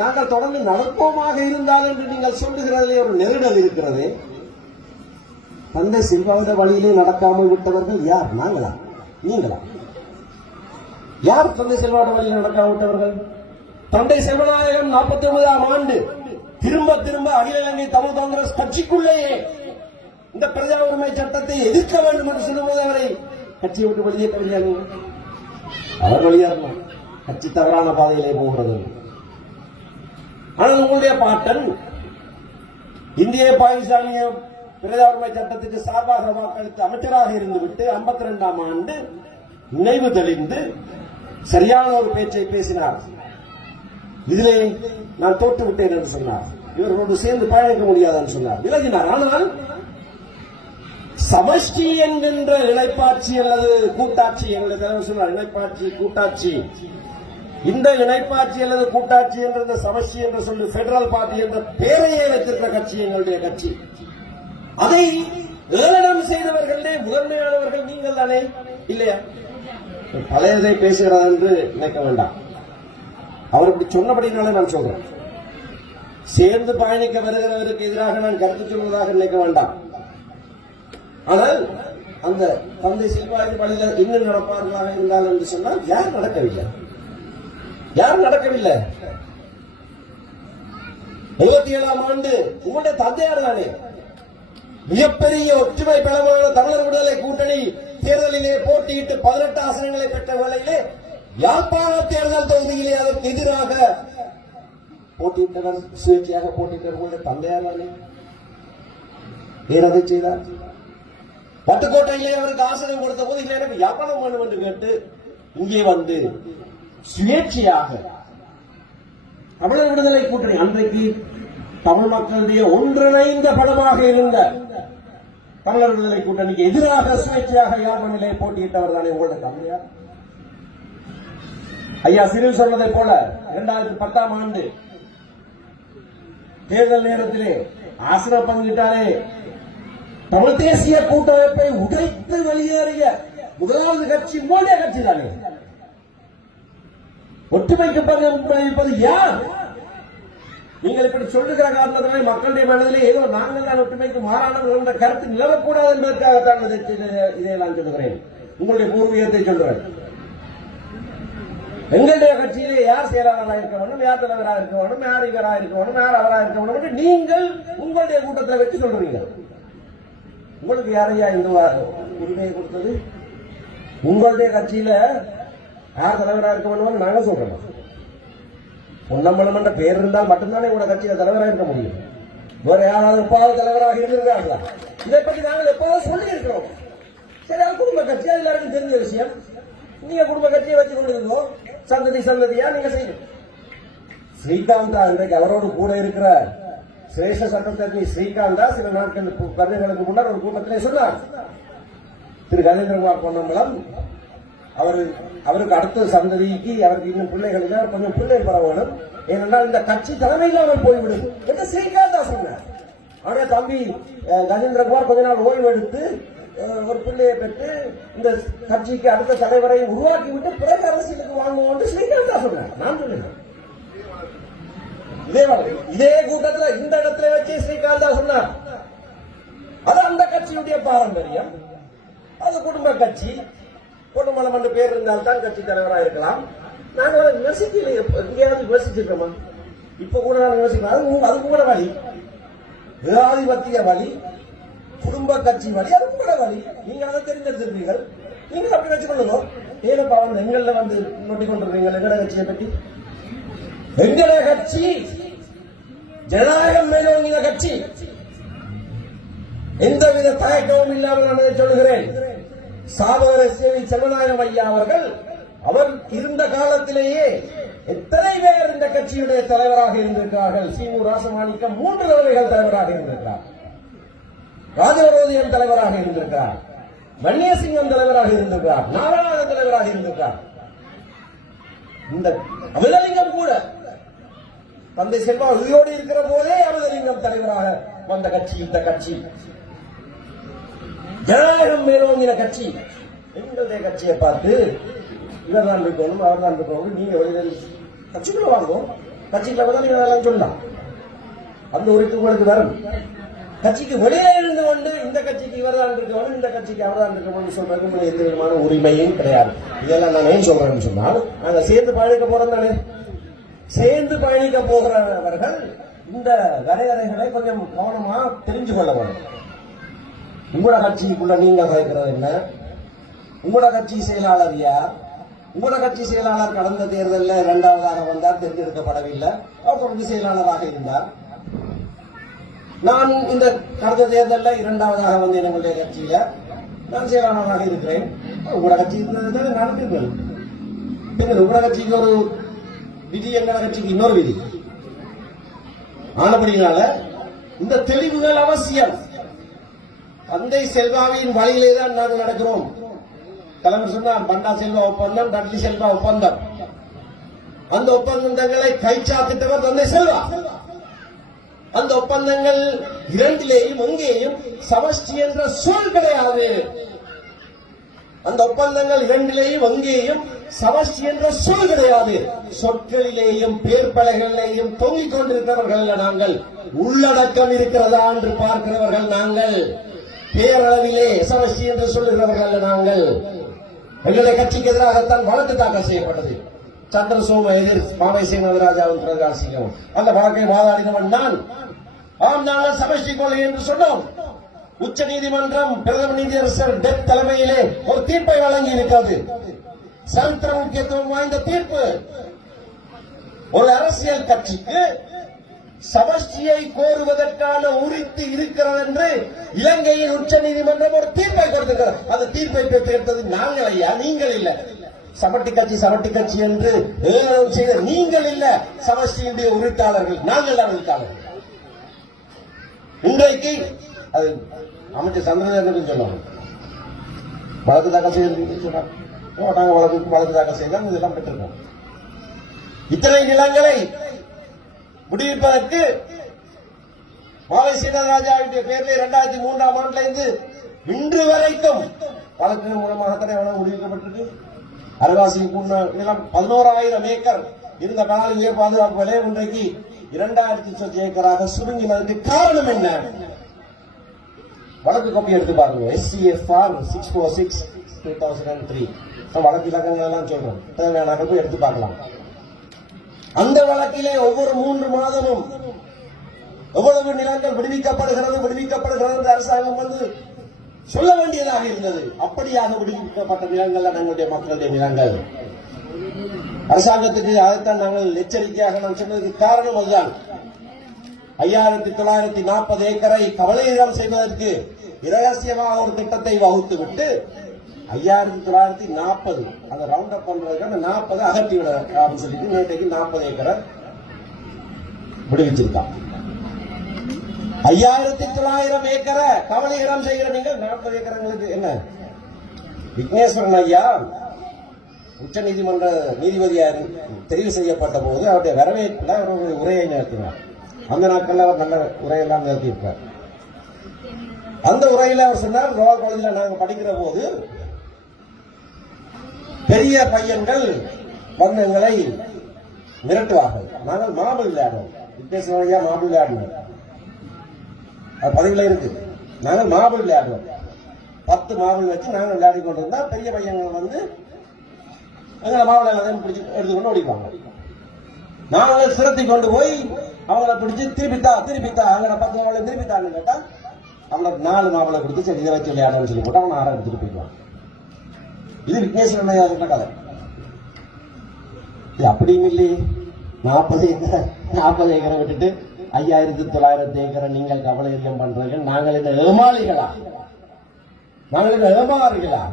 நாங்கள் தொடர்ந்து நடப்போமாக இருந்தால் என்று நீங்கள் சொல்லுகிறதிலே ஒரு நெருடல் இருக்கிறது. தந்தை செல்வாவின் வழியிலே நடக்காமல் விட்டவர்கள் யார்? நாங்களா? நீங்களா? யார் தந்தை செல்வாவின் வழியில் நடக்காமல் விட்டவர்கள்? தந்தை செல்வநாயகம் 49ஆம் ஆண்டு திரும்ப திரும்ப அகில இலங்கை தமிழ் காங்கிரஸ் கட்சிக்குள்ளேயே இந்த பிரஜா உரிமை சட்டத்தை எதிர்க்க வேண்டும் என்று சொல்லும்போது அவரை கட்சியை விட்டு வெளியேற்றவில்லை. அவர் வெளியேறலாம், கட்சி தவறான பாதையிலே போகிறது. ஆனால் உங்களுடைய பாட்டன் இந்திய பாகிஸ்தானிய பிரஜா உரிமை சட்டத்துக்கு சார்பாக வாக்களித்து அமைச்சராக இருந்துவிட்டு 52ஆம் ஆண்டு நினைவு தெளிந்து சரியான ஒரு பேச்சை பேசினார். இதிலே நான் தோற்று விட்டேன் என்று சொன்னார். இவர்களோடு சேர்ந்து பயணிக்க முடியாது என்று சொன்னார், விலகினார். ஆனால் சமஷ்டி என்கின்ற இணைப்பாட்சி அல்லது கூட்டாட்சி, எங்களுடைய தலைவர் சொன்னார் இணைப்பாட்சி கூட்டாட்சி, இந்த இணைப்பாட்சி அல்லது கூட்டாட்சி என்ற இந்த சமஷ்டி என்று சொல்லி பெடரல் பார்ட்டி என்ற பெயரையே வைத்திருக்கிற கட்சி எங்களுடைய கட்சி. அதை ஏளனம் செய்தவர்களே முதன்மையானவர்கள் நீங்கள் தானே, இல்லையா? பழையதை பேசுகிறார் என்று நினைக்க வேண்டாம். அவர் இப்படி சொன்னபடினாலே நான் சொல்றேன். சேர்ந்து பயணிக்க வருகிறவருக்கு எதிராக நான் கருத்து சொல்வதாக நினைக்க வேண்டாம். ஆனால் அந்த தந்தை செல்வாயின் வழியில் இன்னும் நடப்பார்களாக இருந்தால் என்று சொன்னால் யார் நடக்கவில்லை? யார் நடக்கவில்லை? 77ஆம் ஆண்டு உங்களுடைய தந்தையார் தானே மிகப்பெரிய ஒற்றுமை பலமான தமிழர் விடுதலை கூட்டணி தேர்தலிலே போட்டியிட்டு 18 ஆசனங்களை பெற்ற வேளையிலே யாழ்ப்பாண தேர்தல் தொகுதியிலே அதற்கு எதிராக போட்டியிட்டவர், சுயேட்சையாக போட்டியிட்டவர் உங்களுடைய தந்தையார் தானே. ஏறதை செய்தார். பட்டுக்கோட்டையிலே அவருக்கு ஆசனம் கொடுத்த போது இல்லை எனக்கு யாழ்ப்பாணம் வேண்டும் என்று கேட்டு இங்கே வந்து சுயேட்சையாக தமிழர் விடுதலை கூட்டணி அன்றைக்கு தமிழ் மக்களுடைய ஒன்றிணைந்த பலமாக இருந்த தமிழர் விடுதலை கூட்டணிக்கு எதிராக சுயேட்சையாக யாழ்ப்பாணிலே போட்டியிட்டவர் தானே உங்களுடைய தந்தையார். ஐயா சிறில் சொன்னதை போல 2010ஆம் ஆண்டு தேர்தல் நேரத்திலே ஆசன பங்கிட்டாலே தமிழ் தேசிய கூட்டமைப்பை உடைத்து வெளியேறிய முதலாவது கட்சி உங்களுடைய கட்சி தானே. ஒற்றுமைக்கு பங்களிப்பது யார்? நீங்கள் இப்படி சொல்லுகிற காரணத்தினாலே மக்களுடைய மனதிலே ஏதோ நாங்கள் தான் ஒற்றுமைக்கு மாறானவர்கள் என்ற கருத்து நிலவக்கூடாது என்பதற்காகத்தான் இதை நான் சொல்லுகிறேன். உங்களுடைய பூர்வீகத்தை சொல்றேன். எங்களுடைய கட்சியிலே யார் செயலாளராக இருக்க வேண்டும், யார் தலைவராக இருக்க வேண்டும், யார் இவராக இருக்க வேண்டும், யார் அவராக இருக்க வேண்டும் என்று நீங்கள் உங்களுடைய கூட்டத்தில் வச்சு சொல்றீங்க. உங்களுக்கு யாரையா இந்த உரிமையை கொடுத்தது? உங்களுடைய கட்சியில யார் தலைவராக இருக்க வேண்டும் நாங்க சொல்றோம். பொன்னம்பலம் என்ற பேர் இருந்தால் மட்டும்தானே உங்களோட கட்சியில தலைவராக இருக்க முடியும். வேற யாராவது எப்பாவது தலைவராக இருந்திருக்காங்களா? இதை பற்றி நாங்கள் எப்பாவது சொல்லி இருக்கிறோம். சரி, அது குடும்ப கட்சி, அது எல்லாருக்கும் தெரிஞ்ச விஷயம். நீங்க குடும்ப கட்சியை வச்சு கொண்டிருக்கோ, சந்ததியா நீங்க செய்யணும். ஸ்ரீகாந்தா இன்றைக்கு அவரோடு கூட இருக்கிற சிரேஷ்ட சட்டத்தரணி ஸ்ரீகாந்தா சில நாட்கள் வருடங்களுக்கு முன்னர் ஒரு கூட்டத்திலே சொன்னார், திரு கஜேந்திரகுமார் பொன்னம்பலம் அவருக்கு அடுத்த சந்ததிக்கு அவருக்கு இன்னும் பிள்ளைகள் இல்லை, கொஞ்சம் பிள்ளை பெற வேணும், ஏனென்றால் இந்த கட்சி தலைமையில் அவர் போய்விடும் என்று ஸ்ரீகாந்தா சொன்னார். அவருடைய தம்பி கஜேந்திரகுமார் கொஞ்ச நாள் ஓய்வு எடுத்து ஒரு பிள்ளையை பெற்று இந்த கட்சிக்கு அடுத்த தலைவரை உருவாக்கிவிட்டு பிறகு அரசியலுக்கு வாங்குவோம் ஸ்ரீகாந்தா சொன்னார். நான் சொல்லுறேன், இதே கூட்டத்தில் இந்த இடத்துல வச்சு ஸ்ரீகாந்தா சொன்னார். அது அந்த கட்சியுடைய பாரம்பரியம், அது குடும்ப கட்சி. பொன்னம்பலம் என்று பேர் இருந்தால் தான் கட்சி தலைவராக இருக்கலாம். நாங்கள் விமர்சிக்கல, எங்கேயாவது விமர்சிச்சிருக்கோமா? இப்ப கூட நான் விமர்சிக்கிறோம். அது கூட வழி, ஏகாதிபத்திய வழி, குடும்ப கட்சி வழி, அது கூட வழி. நீங்க அதை தெரிஞ்சிருக்கிறீர்கள், நீங்க அப்படி வச்சு கொள்ளுங்க. ஏனப்பா வந்து எங்கள வந்து நோட்டி கொண்டிருக்கீங்க எங்கட கட்சியை பற்றி? எங்கட கட்சி ஜனநாயகம் மேலோங்கின கட்சி. எந்தவித தயக்கமும் இல்லாமல் நான் இதை சொல்லுகிறேன். சாதகர சேவை செல்வநாயகம் ஐயா அவர்கள் அவர் இருந்த காலத்திலேயே எத்தனை பேர் இந்த கட்சியுடைய தலைவராக இருந்திருக்கிறார்கள். சீமு ராசமாணிக்கம் 3 தடவைகள் தலைவராக இருந்திருக்கிறார். ராஜவரோதியம் தலைவராக இருந்திருக்கிறார். வன்னியசிங்கம் தலைவராக இருந்திருக்கிறார். நாராயணன் தலைவராக இருந்திருக்கிறார். இந்த அமிர்தலிங்கம் கூட தந்தை செல்வா உயிரோடு இருக்கிற போதே அமிர்தலிங்கம் தலைவராக வந்த கட்சி இந்த கட்சி. ஜனநாயகம் மேலோங்கின கட்சி. எங்களுடைய கட்சியை பார்த்து இவர் தான் இருக்கணும், அவர் தான் இருக்கணும், நீங்க வெளியில் கட்சிக்குள்ள வாங்கும், கட்சிக்குள்ள தான் நீங்க அதெல்லாம் சொல்லலாம். அந்த உரிமை உங்களுக்கு வரும். கட்சிக்கு வெளியே இருந்து கொண்டு இந்த கட்சிக்கு இவர் தான் இருக்கணும், இந்த கட்சிக்கு அவர் தான் இருக்கணும்னு சொல்றதுக்கு எந்த விதமான உரிமையும் கிடையாது. இதெல்லாம் நான் ஏன் சொல்றேன்னு சொன்னால், நாங்க சேர்ந்து பயணிக்க போறோம் தானே. சேர்ந்து பயணிக்க போகிறவர்கள் இந்த வரையறைகளை கொஞ்சம் கவனமா தெரிஞ்சு கொள்ள வேண்டும். உங்களோட கட்சிக்குள்ள நீங்க கேட்கிறது என்ன? உங்களோட கட்சி செயலாளர் யார்? உங்களோட கட்சி செயலாளர் கடந்த தேர்தலில் 2வதாக வந்தார், தேர்ந்தெடுக்கப்படவில்லை. அவர் தொடர்ந்து செயலாளராக இருந்தார். நான் இந்த கடந்த தேர்தலில் 2வதாக வந்தேன். எங்களுடைய கட்சியில நான் செயலாளராக இருக்கிறேன். உங்களோட கட்சி நடத்திருக்கேன். உங்களோட கட்சிக்கு ஒரு விதி, எங்களோட கட்சிக்கு இன்னொரு விதி. ஆனபடினால இந்த தெளிவுகள் அவசியம். தந்தை செல்வாவின் வழியிலே தான் நாங்கள் நடக்கிறோம். தலைவர் சொன்னார், பண்டா செல்வா ஒப்பந்தம், டட்லி செல்வா ஒப்பந்தம். அந்த ஒப்பந்தங்களை கைச்சாத்திட்டவர் தந்தை செல்வா. அந்த ஒப்பந்தங்கள் இரண்டிலேயும் எங்கேயும் சமஷ்டி என்ற சொல் கிடையாது. அந்த ஒப்பந்தங்கள் இரண்டிலேயும் எங்கேயும் சமஷ்டி என்ற சொல் கிடையாது. சொற்களிலேயும் பேர்பலைகளிலேயும் தொங்கிக் கொண்டிருக்கிறவர்கள் நாங்கள். உள்ளடக்கம் இருக்கிறதா என்று பார்க்கிறவர்கள் நாங்கள். பேரளவிலே சமஷ்டி என்று சொல்லுகிறவர்கள் நாங்கள். எங்களுடைய கட்சிக்கு எதிராகத்தான் வழக்கு தாக்கல் செய்யப்பட்டது. சந்திரசோம எதிர் மாவை சேனராஜாவின் பிரகாசிக்கும் அந்த வழக்கை வாதாடினவன் நான். ஆம், நாங்கள் சமஷ்டி கொள்கை என்று சொன்னோம். உச்ச நீதிமன்றம் பிரதம நீதியரசர் டெத் தலைமையிலே ஒரு தீர்ப்பை வழங்கி இருக்கிறது. சரித்திர முக்கியத்துவம் வாய்ந்த தீர்ப்பு. ஒரு அரசியல் கட்சிக்கு சமஷ்டியை கோருவதற்கான உரித்து இருக்கிறது என்று இலங்கையின் உச்ச நீதிமன்றம் ஒரு தீர்ப்பை கொடுத்திருக்கிறது. அந்த தீர்ப்பை பெற்றிருக்கிறது நாங்கள் ஐயா, நீங்கள் இல்ல. சமட்டி கட்சி என்று ஏளனம் செய்த நீங்கள் இல்ல. சமஷ்டியுடைய உரித்தாளர்கள் நாங்கள் தான் உரித்தாளர்கள். இன்றைக்கு அது அமைச்சர் சந்திரசேகரன் சொன்னாங்க, வழக்கு தாக்கல் செய்து சொன்னாங்க. நாங்கள் வழக்கு தாக்கல் செய்தால் இதெல்லாம் பெற்றிருக்கோம். இத்தனை நிலங்களை முடிவிப்பதற்கு மாவை சீனராஜாவுடைய பேரில் 2003ஆம் ஆண்டுல இருந்து இன்று வரைக்கும் வழக்குகள் மூலமாகத்தானே எவ்வளவு முடிவிக்கப்பட்டிருக்கு. அரவாசி நிலம் 11,000 ஏக்கர் இருந்த கால உயர் பாதுகாப்பு வலயம் இன்றைக்கு 2,000 ஏக்கராக சுருங்கினதுக்கு காரணம் என்ன? வழக்கு காப்பி எடுத்து பாருங்க. SCFR 646/2003 வழக்கு இலக்கங்கள் எல்லாம் சொல்றேன், தேவையான போய் எடுத்து பார்க்கலாம். அந்த வழக்கிலே ஒவ்வொரு 3 மாதமும் எவ்வளவு நிலங்கள் விடுவிக்கப்படுகிறது அரசாங்கம் வந்து சொல்ல வேண்டியதாக இருந்தது. அப்படியாக விடுவிக்கப்பட்ட நிலங்கள் எங்களுடைய மக்களுடைய நிலங்கள். அரசாங்கத்துக்கு அதைத்தான் நாங்கள் எச்சரிக்கையாக நான் சொன்னதுக்கு காரணம் அதுதான். 5940 ஏக்கரை கவலையிடம் செய்வதற்கு இரகசியமாக ஒரு திட்டத்தை வகுத்துவிட்டு 5940 அதை ரவுண்ட் அப் பண்றதுக்கு அந்த 40 அகற்றி விட சொல்லிட்டு நேற்றைக்கு 40 ஏக்கரை விடுவிச்சிருக்கான். 5900 ஏக்கரை கவலையிடம் செய்கிற நீங்கள் 40 ஏக்கரங்களுக்கு என்ன? விக்னேஸ்வரன் ஐயா உச்ச நீதிமன்ற நீதிபதியாக தெரிவு செய்யப்பட்ட போது அவருடைய வரவேற்புல அவருடைய உரையை நிறுத்தினார். அந்த நாட்கள்ல அவர் நல்ல உரையெல்லாம் நிறுத்தியிருப்பார். அந்த உரையில அவர் சொன்னார், ரோல் காலேஜில் நாங்கள் படிக்கிற போது பெரிய பையன்கள் வந்து எங்களை மிரட்டுவார்கள். நாங்கள் மாபிள் விளையாடுவோம். விக்னேஸ்வரன் ஐயா மாபிள் விளையாடுவோம், அது பதிவுல இருக்கு. நாங்கள் மாபிள் விளையாடுவோம். 10 மாபிள் வச்சு நாங்கள் விளையாடி கொண்டிருந்தா பெரிய பையன்கள் வந்து எங்களை மாவிளை எல்லாத்தையும் பிடிச்சி எடுத்துக்கொண்டு ஓடிப்பாங்க. நாங்கள் சிரத்தி கொண்டு போய் அவங்கள பிடிச்சி திருப்பித்தா அங்கே 10 மாவிளை திருப்பித்தான்னு கேட்டா அவங்களுக்கு 4 மாவிளை கொடுத்து சரி இதை வச்சு விளையாடுன்னு சொல்லி போட்டு அவங்க 6 எடுத்துட்டு போயிடுவாங்க. இது விக்னேஸ்வரன் ஐயா சொன்ன கதை. இது அப்படியும் இல்லையே. 40 ஏக்கரை விட்டுட்டு 5900 ஏக்கரை நீங்கள் கவலையம் பண்றீர்கள். நாங்கள் இந்த ஏமாளிகளா? நாங்கள் இந்த ஏமாறுகளா?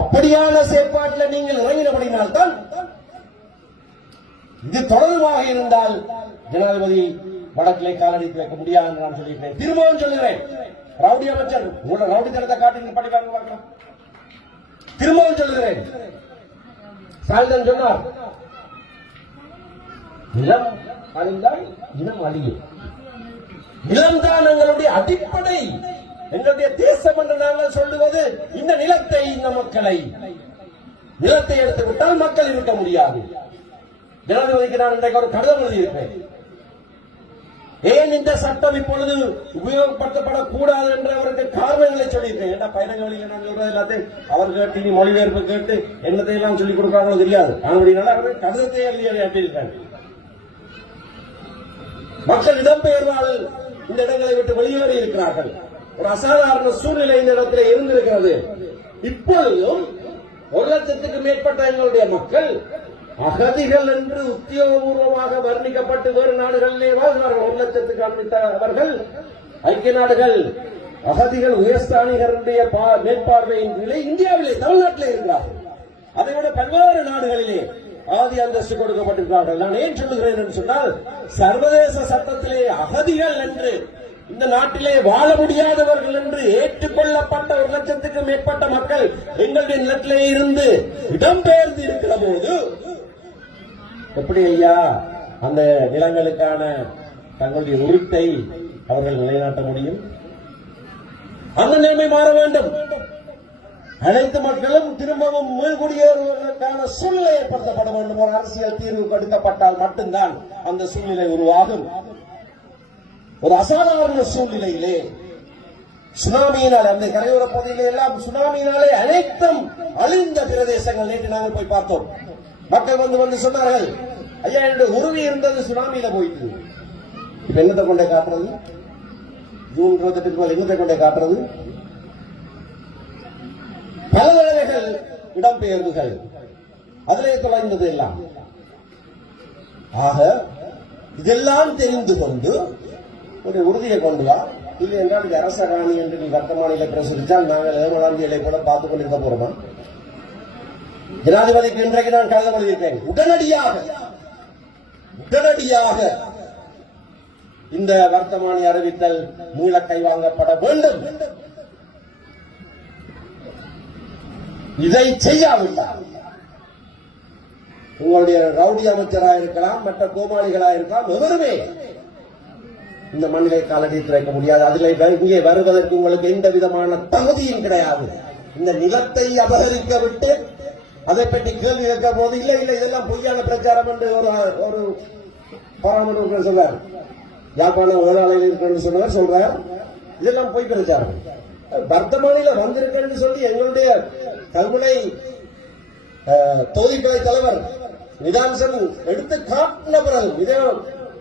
அப்படியான செயற்பாட்டில் நீங்கள் இறங்கினபடினால்தான் இது தொடர்பாக இருந்தால் ஜனாதிபதி வடக்கிலே காலடித்து வைக்க முடியாது என்று நான் சொல்லியிருக்கிறேன். திரும்பவும் சொல்லுகிறேன், ரவுடி அமைச்சர் உங்களோட ரவுடித்தனத்தை காட்டி படிப்பாங்க பார்க்கலாம். திரும்பவும் சொல்லுகிறேன், சாலிதன் சொன்னார், நிலம் அழிந்தால் இனம் அழியும். நிலம்தான் எங்களுடைய அடிப்படை, எங்களுடைய தேசம் என்று நாங்கள் சொல்லுவது இந்த நிலத்தை, இந்த மக்களை. நிலத்தை எடுத்துவிட்டால் மக்கள் இருக்க முடியாது. ஜனாதிபதிக்கு நான் இன்றைக்கு ஒரு கடிதம் எழுதியிருப்பேன். ஏன் இந்த சட்டம் இப்பொழுது உபயோகப்படுத்தப்படக்கூடாது என்ற அவருக்கு காரணங்களை சொல்லியிருக்கேன். ஏன்னா பயணங்களில் நான் சொல்றது எல்லாத்தையும் அவர் கேட்டு இனி மொழிபெயர்ப்பு கேட்டு என்னத்தை எல்லாம் சொல்லிக் கொடுப்பாங்களோ தெரியாது. அப்படினால அவருக்கு கடிதத்தை எழுதி அனுப்பியிருக்காங்க. மக்கள் இடம்பெயர்வால் இந்த இடங்களை விட்டு வெளியேறி இருக்கிறார்கள். ஒரு அசாதாரண சூழ்நிலை இந்த இடத்தில் இருந்திருக்கிறது. இப்பொழுதும் 1,00,000க்கு மேற்பட்ட எங்களுடைய மக்கள் அகதிகள் என்று உத்தியோகபூர்வமாக வர்ணிக்கப்பட்டு வேறு நாடுகளிலே வாழ்கிறார்கள். 1,00,000க்கு அனுப்பித்தவர்கள் ஐக்கிய நாடுகள் அகதிகள் உயர்ஸ்தானிகருடைய மேற்பார்வையின் கீழே இந்தியாவிலே, தமிழ்நாட்டிலே இருக்கிறார்கள். அதைவிட பல்வேறு நாடுகளிலே ஆதி அந்தஸ்து கொடுக்கப்பட்டிருக்கிறார்கள். நான் ஏன் சொல்லுகிறேன் என்று சொன்னால், சர்வதேச சட்டத்திலே அகதிகள் என்று இந்த நாட்டிலே வாழ முடியாதவர்கள் என்று ஏற்றுக்கொள்ளப்பட்ட 1,00,000க்கு மேற்பட்ட மக்கள் எங்களுடைய நிலத்திலே இருந்து இடம்பெயர்ந்து இருக்கிற போது எப்படி ஐயா அந்த நிலங்களுக்கான தங்களுடைய உரித்தை அவர்கள் நிலைநாட்ட முடியும்? அந்த நிலைமை மாற வேண்டும். அனைத்து மக்களும் திரும்பவும் மீள்குடியேறுவதற்கான சூழ்நிலை ஏற்படுத்தப்பட வேண்டும். ஒரு அரசியல் தீர்வு கொடுக்கப்பட்டால் மட்டும்தான் அந்த சூழ்நிலை உருவாகும். ஒரு அசாதாரண சூழ்நிலையிலே சுனாமியினால் அந்த கரையோர பகுதியிலே எல்லாம் சுனாமியினாலே அனைத்தும் அழிந்த பிரதேசங்கள் நேற்று நாங்கள் போய் பார்த்தோம். மக்கள் வந்து சொன்னார்கள், ஐயா என்னுடைய உருவி இருந்தது சுனாமியில போயிட்டு. இப்ப என்னத்தை கொண்டே காட்டுறது? ஜூன் 28க்கு மேல் என்னத்தை கொண்டே காட்டுறது? பல தடவைகள் இடம்பெயர்வுகள் அதிலே தொலைந்தது எல்லாம். ஆக இதெல்லாம் தெரிந்து கொண்டு ஒரு உறுதியை கொண்டு வா, இல்லை என்றால் இது அரச ராணி என்று நீ வர்த்தமானில பிரசுரித்தால் நாங்கள் 7ஆம் தேதியை கூட பார்த்துக் கொண்டிருக்க போறோமா? ஜனாதிபதிக்கு இன்றைக்கு நான் கடிதம் எழுதியிருக்கேன். உடனடியாக இந்த வர்த்தமானி அறிவித்தல் மீள கைவாங்கப்பட வேண்டும். இதை செய்யாவிட்டால் உங்களுடைய ரவுடி அமைச்சராக இருக்கலாம், மற்ற கோமாளிகளாக இருக்கலாம், எவருமே இந்த மண்ணிலை காலடித்து வைக்க முடியாது. அதில் இங்கே வருவதற்கு உங்களுக்கு எந்த விதமான தகுதியும் கிடையாது. இந்த நிலத்தை அபகரிக்க விட்டு அதை பற்றி கேள்வி கேட்க போது இல்லை இதெல்லாம் பொய்யான பிரச்சாரம் என்று ஒரு பாராமணர் சொல்றார். யாழ்ப்பாணம் வேளாளையில் இருக்கிற சொன்னவர் சொல்றார், இதெல்லாம் பொய் பிரச்சாரம். வர்த்தமானில வந்திருக்கேன்னு சொல்லி எங்களுடைய கல்முனை தொகுதிப்படை தலைவர் நிதாம்சன் எடுத்து காட்டின பிறகு இதே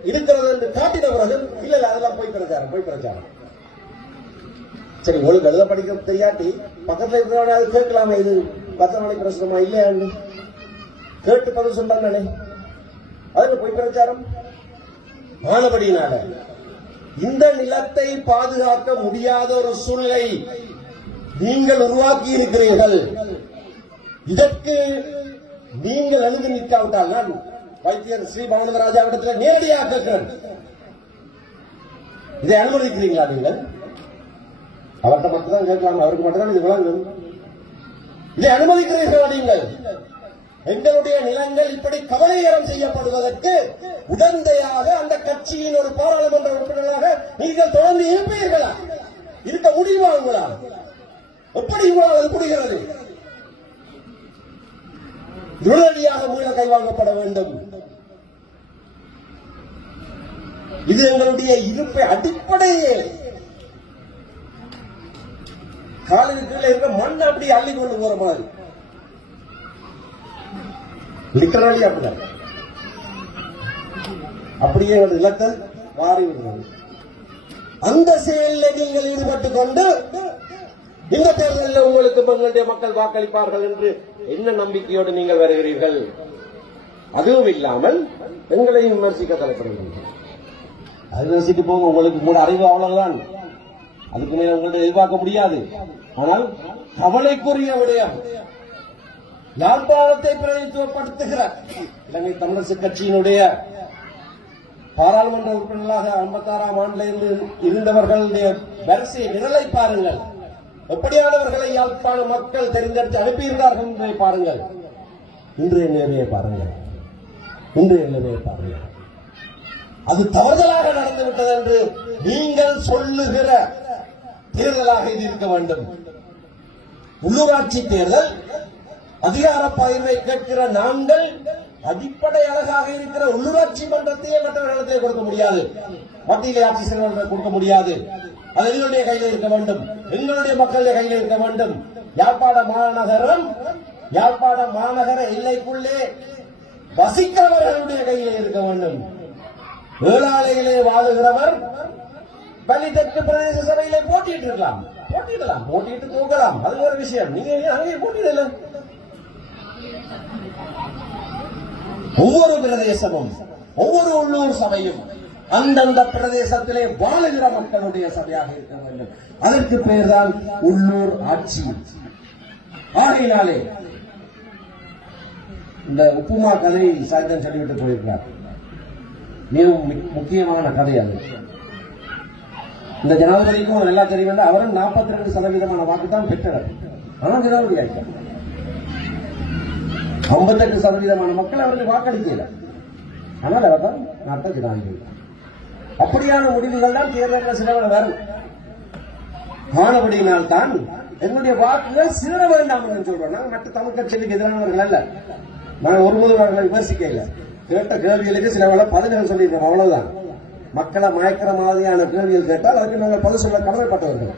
இருக்கிறது என்று காட்டின பிறகு இல்ல அதெல்லாம் போய் பிரச்சாரம். சரி, உங்களுக்கு எழுத படிக்க தெரியாட்டி பக்கத்துல இருக்கிறவங்க அது கேட்கலாமே, இது வர்த்தமானி பிரசுரமா இல்லையாண்டு கேட்டு பதில் சொல்றாங்க. அதுல போய் பிரச்சாரம் ஆனபடியினால இந்த நிலத்தை பாதுகாக்க முடியாத ஒரு சூழ்நிலை நீங்கள் உருவாக்கி இருக்கிறீர்கள். இதற்கு நீங்கள் எழுதி நிற்காவிட்டால் நான் வைத்தியர் ஸ்ரீ பவனராஜாவிடத்தில் நேரடியாக கேட்கிறேன், இதை அனுமதிக்கிறீங்களா? நீங்கள் அவர்கிட்ட மட்டும்தான் கேட்கலாம், அவருக்கு மட்டும்தான் இது விளங்கும். இதை அனுமதிக்கிறீர்களா? நீங்கள் எங்களுடைய நிலங்கள் இப்படி கவலையரம் செய்யப்படுவதற்கு உடந்தையாக அந்த கட்சியின் ஒரு பாராளுமன்ற உறுப்பினராக நீங்கள் தொடர்ந்து இருப்பீர்களா? இருக்க முடியுமா உங்களால்? எப்படி உங்களால் அது முடிகிறது? உடனடியாக மீள கைவாங்கப்பட வேண்டும். இது எங்களுடைய இருப்பை அடிப்படையே காலின் கீழே இருக்க மண் அப்படி அள்ளி கொண்டு போற மாதிரி லிட்டரலி அப்படியே ஒரு இலக்கை மாறி விடுறது. அந்த செயலில் நீங்கள் ஈடுபட்டுக் கொண்டு இந்த தேர்தலில் உங்களுக்கு எங்களுடைய மக்கள் வாக்களிப்பார்கள் என்று என்ன நம்பிக்கையோடு நீங்கள் வருகிறீர்கள்? அதுவும் இல்லாமல் எங்களையும் விமர்சிக்க தலைப்படுகிறீர்கள். அது விமர்சித்து போங்க, உங்களுக்கு கூட அறிவு அவ்வளவுதான், அதுக்கு மேல உங்கள்ட்ட எதிர்பார்க்க முடியாது. ஆனால் கவலைக்குரிய விடயம், யாழ்ப்பாணத்தை பிரதிநிதித்துவப்படுத்துகிற இலங்கை தமிழரசு கட்சியினுடைய பாராளுமன்ற உறுப்பினர்களாக 56ஆம் ஆண்டில் இருந்தவர்களுடைய வரிசை நிரலை பாருங்கள். எப்படியானவர்களை யாழ்ப்பாண மக்கள் தெரிந்தெடுத்து அனுப்பியிருந்தார்கள் என்பதை பாருங்கள். இன்றைய நிலையை பாருங்கள். அது தவறுதலாக நடந்துவிட்டது என்று நீங்கள் சொல்லுகிற தேர்தலாக இது இருக்க வேண்டும். உள்ளூராட்சி தேர்தல் அதிகார பகிர்வை கேட்கிற நாங்கள் அடிப்படை அழகாக இருக்கிற உள்ளூராட்சி மன்றத்தையே மற்றவர்களுக்கு கொடுக்க முடியாது, மத்தியிலே ஆட்சி செய்வதற்கு கொடுக்க முடியாது. அது எங்களுடைய கையில் இருக்க வேண்டும், எங்களுடைய மக்களுடைய கையில் இருக்க வேண்டும். யாழ்ப்பாண மாநகர எல்லைக்குள்ளே வசிக்கிறவர்களுடைய கையில் இருக்க வேண்டும். ஏழாலைகளே வாழுகிறவர் பள்ளித்தட்டு பிரதேச சபையிலே போட்டியிடலாம், போட்டியிட்டு தூக்கலாம், அது ஒரு விஷயம். நீங்க அங்கே போட்டியிடல. ஒவ்வொரு பிரதேசமும் ஒவ்வொரு உள்ளூர் சபையும் அந்தந்த பிரதேசத்திலே வாழுகிற மக்களுடைய சபையாக இருக்க வேண்டும். அதற்கு பெயர்தான் உள்ளூர் ஆட்சி. ஆகையினாலே இந்த உப்புமா கதை சாயந்தரம் சொல்லிவிட்டு போயிருக்கிறார். மிகவும் முக்கியமான கதை அது. இந்த ஜனாதிபதிக்கும் நல்லா தெரியும், அவரும் 42% வாக்கு தான் பெற்றவர். ஆனால் ஜனாதிபதி ஆயிட்டார். 58% மக்கள் அவர்கள் வாக்களிக்கல, ஆனால் அவர் தான் நாட்டை ஜனாதிபதி. அப்படியான முடிவுகள் தான் தேர்தலில் சிலவர வரும். மாணவடியினால் தான் எங்களுடைய வாக்குகள் சில வேண்டாம் என்று சொல்றோம். நாங்கள் மற்ற தமிழ் கட்சிகளுக்கு எதிரானவர்கள் அல்ல, நாங்கள் ஒருபோதும் அவர்களை விமர்சிக்க இல்லை. கேட்ட கேள்விகளுக்கு சில வேலை பதில்கள் சொல்லியிருக்கோம், அவ்வளவுதான். மக்களை மயக்கிற மாதிரியான கேள்விகள் கேட்டால் அதுக்கு நாங்கள் பதில் சொல்ல கடமைப்பட்டவர்கள்.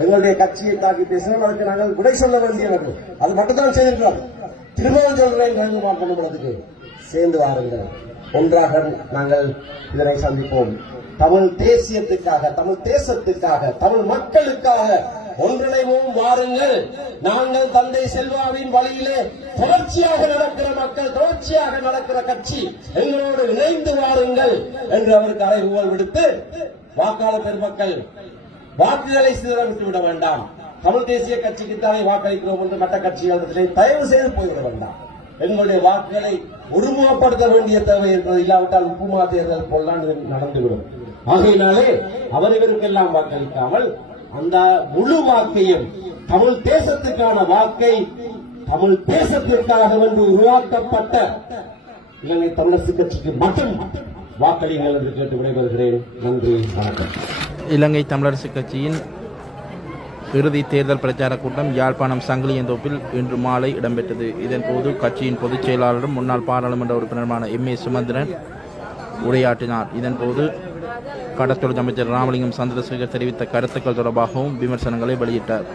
எங்களுடைய கட்சியை தாக்கி பேசினால் அதுக்கு நாங்கள் விடை சொல்ல வேண்டியவர்கள். அது மட்டும்தான் செய்திருக்கிறோம். திரும்பவும் சொல்றேன், பண்ணுவதற்கு சேர்ந்து வாருங்கள், ஒன்றாக நாங்கள் இதனை சந்திப்போம். தமிழ் தேசியத்துக்காக, தமிழ் தேசத்துக்காக, தமிழ் மக்களுக்காக ஒன்றிணைவோம், வாருங்கள். நாங்கள் தந்தை செல்வாவின் வழியிலே தொடர்ச்சியாக நடக்கிற மக்கள், தொடர்ச்சியாக நடக்கிற கட்சி, எங்களோடு இணைந்து வாருங்கள் என்று அவருக்கு அறைகூவல் விடுத்து, வாக்காளர் பெருமக்கள் வாக்குகளை சிதறவிட்டு விட வேண்டாம். தமிழ் தேசிய கட்சிக்குத்தானே வாக்களிக்கிறோம் என்று மற்ற கட்சிகளிடத்திலே தயவு செய்து போய்விட வேண்டாம். எங்களுடைய வாக்குகளை ஒருமுகப்படுத்த வேண்டிய தேவை என்பது இல்லாவிட்டால் உப்புமா தேர்தல் போலாம் நடந்துவிடும். ஆகையினாலே அவர்களுக்கெல்லாம் வாக்களிக்காமல் அந்த முழு வாக்கையும், தமிழ் தேசத்துக்கான வாக்கை, தமிழ் தேசத்திற்காக என்று உருவாக்கப்பட்ட இலங்கை தமிழரசு கட்சிக்கு மட்டும் வாக்களிங்கள் என்று கேட்டு விடைபெறுகிறேன். நன்றி, வணக்கம். இலங்கை தமிழரசு கட்சியின் இறுதி தேர்தல் பிரச்சார கூட்டம் யாழ்ப்பாணம் சங்கிலியந்தோப்பில் இன்று மாலை இடம்பெற்றது. இதன்போது கட்சியின் பொதுச் செயலாளரும் முன்னாள் பாராளுமன்ற உறுப்பினருமான M.A. சுமந்திரன் உரையாற்றினார். இதன்போது கடத்தொழில் அமைச்சர் ராமலிங்கம் சந்திரசேகர் தெரிவித்த கருத்துக்கள் தொடர்பாகவும் விமர்சனங்களை வெளியிட்டார்.